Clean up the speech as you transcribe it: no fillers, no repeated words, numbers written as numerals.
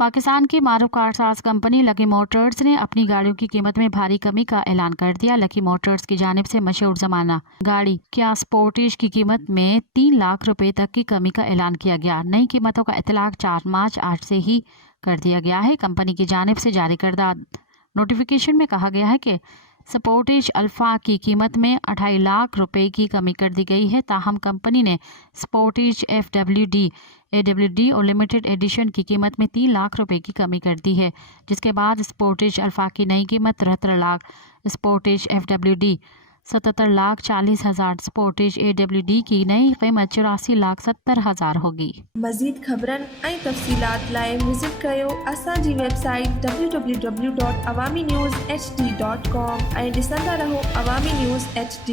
पाकिस्तान की मारूफ Karsaz company lucky Motors ने अपनी गाड़ियों की कीमत में भारी कमी का ऐलान कर दिया। लकी मोटर्स की जानिब से मशहूर जमाना गाड़ी किया स्पोर्टेज की कीमत में 3 लाख रुपए तक की कमी का ऐलान किया गया। नई कीमतों का इतलाक 4 मार्च आज से ही कर दिया गया है। कंपनी की जानिब से जारी करदा नोटिफिकेशन में कहा गया है कि स्पोर्टेज अल्फा की कीमत में 2.5 लाख रुपए की कमी कर दी गई है। ताहम कंपनी ने स्पोर्टेज FWD, AWD और लिमिटेड एडिशन की कीमत में 3 लाख रुपए की कमी कर दी है, जिसके बाद स्पोर्टेज अल्फा की नई कीमत 73 lakh, Sportage FWD 77,40,000, Sportage AWD की नई कीमत 84,70,000 होगी। मज़ीद ख़बरन ऐं तफ़सीलात लाइ विज़िट कयो असांजी वेबसाइट www.awamiNewsHD.com ऐं ॾिसंदा रहो अवामी न्यूज़ HD।